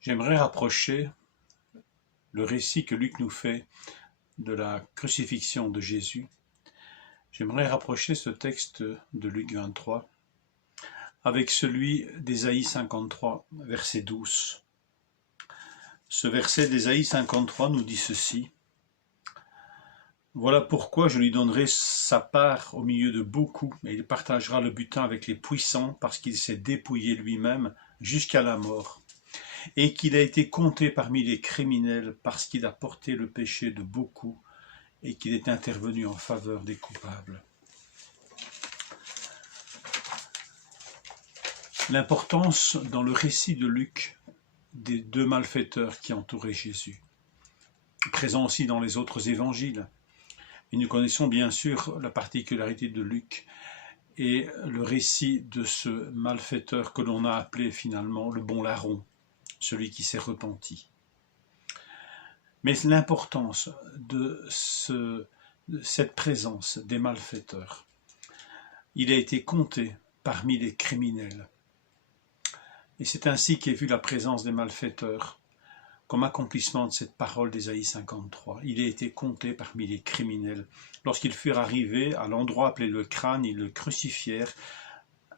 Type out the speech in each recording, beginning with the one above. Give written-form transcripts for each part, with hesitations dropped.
J'aimerais rapprocher le récit que Luc nous fait de la crucifixion de Jésus. J'aimerais rapprocher ce texte de Luc 23 avec celui d'Ésaïe 53, verset 12. Ce verset d'Ésaïe 53 nous dit ceci. Voilà pourquoi je lui donnerai sa part au milieu de beaucoup, et il partagera le butin avec les puissants, parce qu'il s'est dépouillé lui-même jusqu'à la mort, et qu'il a été compté parmi les criminels, parce qu'il a porté le péché de beaucoup, et qu'il est intervenu en faveur des coupables. L'importance dans le récit de Luc des deux malfaiteurs qui entouraient Jésus, présent aussi dans les autres évangiles. Et nous connaissons bien sûr la particularité de Luc et le récit de ce malfaiteur que l'on a appelé finalement le bon larron, celui qui s'est repenti. Mais l'importance de cette présence des malfaiteurs, il a été compté parmi les criminels. Et c'est ainsi qu'est vue la présence des malfaiteurs, comme accomplissement de cette parole d'Ésaïe 53. Il a été compté parmi les criminels. Lorsqu'ils furent arrivés à l'endroit appelé le crâne, ils le crucifièrent,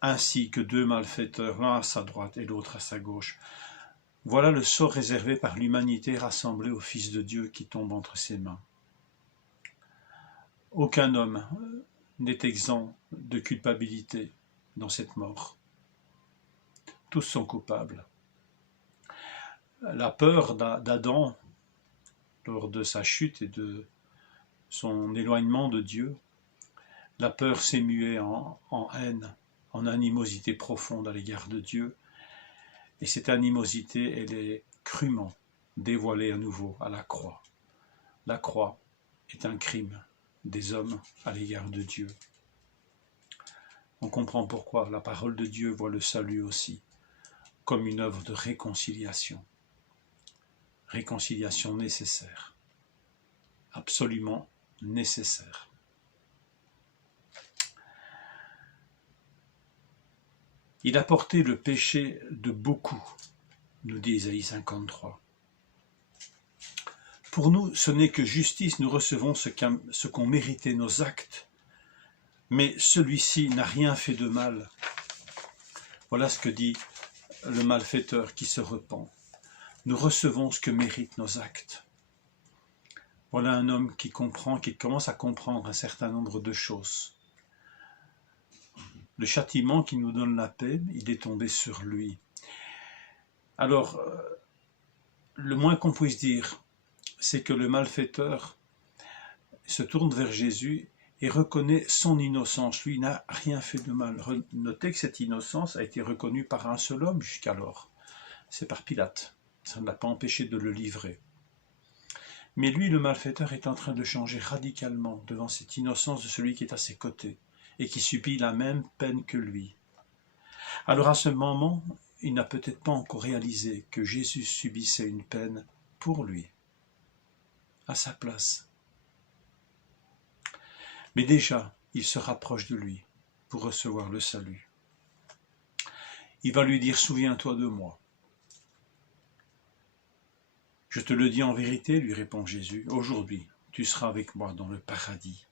ainsi que deux malfaiteurs, l'un à sa droite et l'autre à sa gauche. Voilà le sort réservé par l'humanité rassemblée au Fils de Dieu qui tombe entre ses mains. Aucun homme n'est exempt de culpabilité dans cette mort. Tous sont coupables. La peur d'Adam, lors de sa chute et de son éloignement de Dieu, la peur s'est muée en haine, en animosité profonde à l'égard de Dieu. Et cette animosité, elle est crûment dévoilée à nouveau à la croix. La croix est un crime des hommes à l'égard de Dieu. On comprend pourquoi la parole de Dieu voit le salut aussi comme une œuvre de réconciliation. Réconciliation nécessaire, absolument nécessaire. Il a porté le péché de beaucoup, nous dit Ésaïe 53. Pour nous, ce n'est que justice, nous recevons ce qu'ont mérité nos actes, mais celui-ci n'a rien fait de mal. Voilà ce que dit le malfaiteur qui se repent. Nous recevons ce que méritent nos actes. Voilà un homme qui comprend, qui commence à comprendre un certain nombre de choses. Le châtiment qui nous donne la paix, il est tombé sur lui. Alors, le moins qu'on puisse dire, c'est que le malfaiteur se tourne vers Jésus et reconnaît son innocence. Lui n'a rien fait de mal. Notez que cette innocence a été reconnue par un seul homme jusqu'alors. C'est par Pilate. Ça ne l'a pas empêché de le livrer. Mais lui, le malfaiteur, est en train de changer radicalement devant cette innocence de celui qui est à ses côtés et qui subit la même peine que lui. Alors à ce moment, il n'a peut-être pas encore réalisé que Jésus subissait une peine pour lui, à sa place. Mais déjà, il se rapproche de lui pour recevoir le salut. Il va lui dire « Souviens-toi de moi ». « Je te le dis en vérité, lui répond Jésus, aujourd'hui, tu seras avec moi dans le paradis. »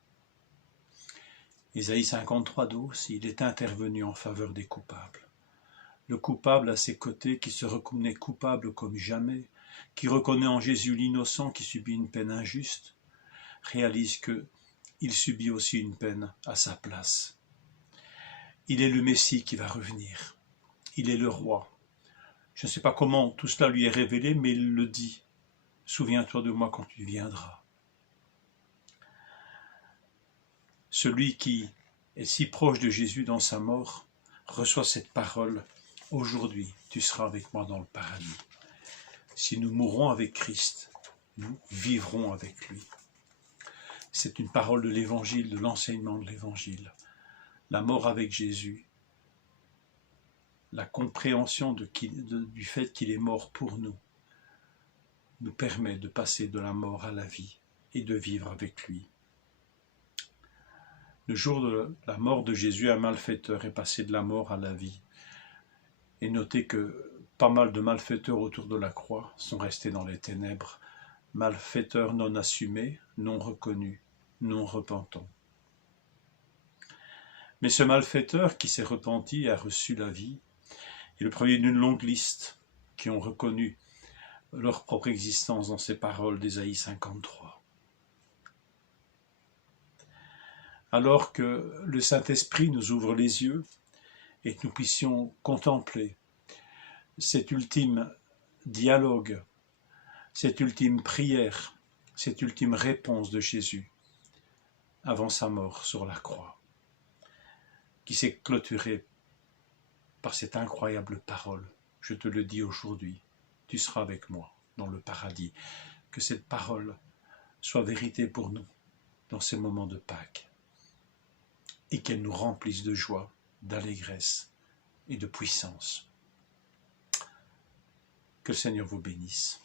Ésaïe 53, 12, il est intervenu en faveur des coupables. Le coupable à ses côtés, qui se reconnaît coupable comme jamais, qui reconnaît en Jésus l'innocent qui subit une peine injuste, réalise qu'il subit aussi une peine à sa place. Il est le Messie qui va revenir. Il est le roi. Je ne sais pas comment tout cela lui est révélé, mais il le dit. Souviens-toi de moi quand tu viendras. Celui qui est si proche de Jésus dans sa mort reçoit cette parole. Aujourd'hui, tu seras avec moi dans le paradis. Si nous mourrons avec Christ, nous vivrons avec lui. C'est une parole de l'évangile, de l'enseignement de l'évangile. La mort avec Jésus, la compréhension du fait qu'il est mort pour nous permet de passer de la mort à la vie et de vivre avec lui. Le jour de la mort de Jésus, un malfaiteur est passé de la mort à la vie. Et notez que pas mal de malfaiteurs autour de la croix sont restés dans les ténèbres, malfaiteurs non assumés, non reconnus, non repentants. Mais ce malfaiteur qui s'est repenti et a reçu la vie est le premier d'une longue liste qui ont reconnu leur propre existence dans ces paroles d'Ésaïe 53. Alors que le Saint-Esprit nous ouvre les yeux et que nous puissions contempler cet ultime dialogue, cette ultime prière, cette ultime réponse de Jésus avant sa mort sur la croix, qui s'est clôturée par cette incroyable parole. Je te le dis aujourd'hui, tu seras avec moi dans le paradis. Que cette parole soit vérité pour nous dans ces moments de Pâques et qu'elle nous remplisse de joie, d'allégresse et de puissance. Que le Seigneur vous bénisse.